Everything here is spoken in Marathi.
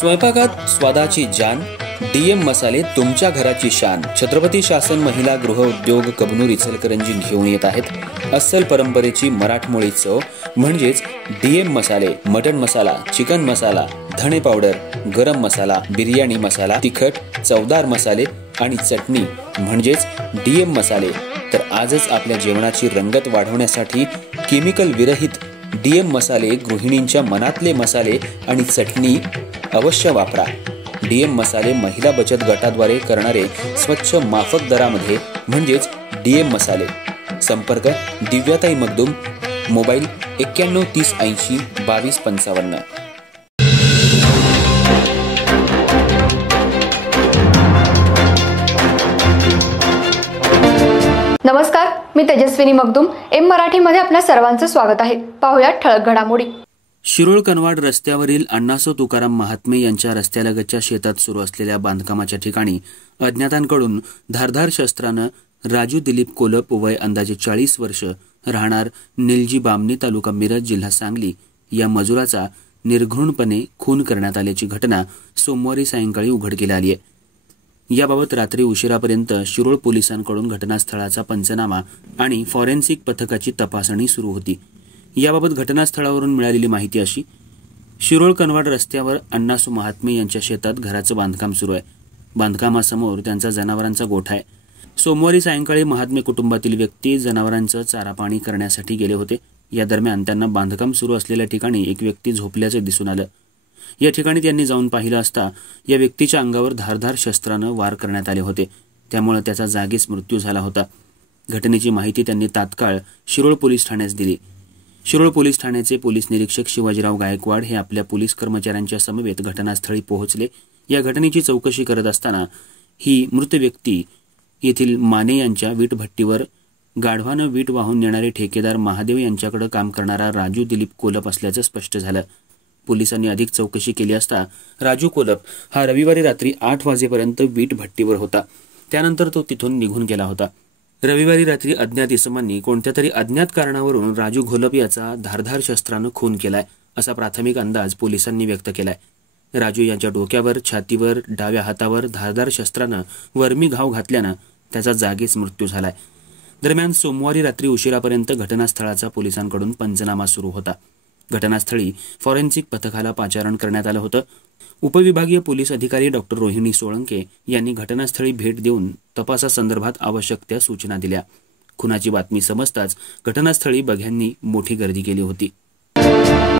स्वयंपाकात स्वादाची जान, डीएम मसाले तुमच्या घराची शान। छत्रपती शासन महिला गृह उद्योग कबनूर इचलकरंजी घेऊन येत आहेत अस्सल परंपरेची मराठमोळी चव म्हणजेच डीएम मसाले। मटन मसाला, चिकन मसाला, धणे पावडर, गरम मसाला, बिर्याणी मसाला, तिखट चवदार मसाले आणि चटणी म्हणजेच डीएम मसाले। तर आजच आपल्या जेवणाची रंगत वाढवण्यासाठी केमिकल विरहित डीएम मसाले, गृहिणींच्या मनातले मसाले आणि चटणी अवश्य वापरा। डीएम मसाले महिला बचत गटाद्वारे करणारे स्वच्छ माफक दरामध्ये म्हणजेच डीएम मसाले। संपर्क दिव्याताई मगदूम, मोबाईल 91 30 80 22 55। नमस्कार, मी तेजस्विनी मगदूम। एम मराठीमध्ये आपल्या सर्वांचं स्वागत आहे। पाहूया ठळक घडामोडी। शिरोळ कनवाड रस्त्यावरील अण्णासो तुकाराम महात्मे यांच्या रस्त्यालगतच्या शेतात सुरू असलेल्या बांधकामाच्या ठिकाणी अज्ञातांकडून धारधार शस्त्रानं राजू दिलीप कोलप वय अंदाजे 40 वर्ष राहणार निलजी बामणी तालुका मिरज जिल्हा सांगली या मजुराचा निर्घृणपणे खून करण्यात आल्याची घटना सोमवारी सायंकाळी उघडकीला आली आहे। याबाबत रात्री उशिरापर्यंत शिरोळ पोलिसांकडून घटनास्थळाचा पंचनामा आणि फॉरेन्सिक पथकाची तपासणी सुरू होती। याबाबत घटनास्थळावरून मिळालेली माहिती अशी: शिरोळ कनवाड रस्त्यावर अण्णासो महात्मे यांच्या शेतात घराचं बांधकाम सुरू आहे। बांधकामासमोर त्यांचा जनावरांचा गोठा आहे। सोमवारी सायंकाळी महात्मे कुटुंबातील व्यक्ती जनावरांचं चारा पाणी करण्यासाठी गेले होते। या दरम्यान त्यांना बांधकाम सुरू असलेल्या ठिकाणी एक व्यक्ती झोपल्याचे दिसून आलं। या ठिकाणी त्यांनी जाऊन पाहिलं असता या व्यक्तीच्या अंगावर धारधार शस्त्रानं वार करण्यात आले होते, त्यामुळे त्याचा जागीच मृत्यू झाला होता। घटनेची माहिती त्यांनी तात्काळ शिरोळ पोलीस ठाण्यास दिली। शिरोळ पोलीस ठाण्याचे पोलीस निरीक्षक शिवाजीराव गायकवाड हे आपल्या पोलीस कर्मचाऱ्यांच्या समवेत घटनास्थळी पोहोचले। या घटनेची चौकशी करत असताना ही मृत व्यक्ती येथील माने यांच्या वीटभट्टीवर गाढवानं वीट वाहून नेणारे ठेकेदार महादेव यांच्याकडे काम करणारा राजू दिलीप कोलप असल्याचं स्पष्ट झालं। पोलिसांनी अधिक चौकशी केली असता राजू कोलप हा रविवारी रात्री 8 वाजेपर्यंत वीट भट्टीवर होता। त्यानंतर तो तिथून निघून गेला होता। रविवारी रात्री अज्ञात इसमांनी कोणत्या तरी अज्ञात कारणावरून राजू कोलप याचा धारधार शस्त्रानं खून केलाय असा प्राथमिक अंदाज पोलिसांनी व्यक्त केलाय। राजू यांच्या डोक्यावर, छातीवर, डाव्या हातावर धारधार शस्त्रानं वर्मी घाव घातल्यानं त्याचा जागीच मृत्यू झालाय। दरम्यान सोमवारी रात्री उशिरापर्यंत घटनास्थळाचा पोलिसांकडून पंचनामा सुरू होता। घटनास्थळी फॉरेन्सिक पथकाला पाचारण करण्यात आलं होतं। उपविभागीय पोलीस अधिकारी डॉक्टर रोहिणी सोळंके यांनी घटनास्थळी भेट देऊन तपासासंदर्भात आवश्यक त्या सूचना दिल्या। खुनाची बातमी समजताच घटनास्थळी बघ्यांनी मोठी गर्दी केली होती।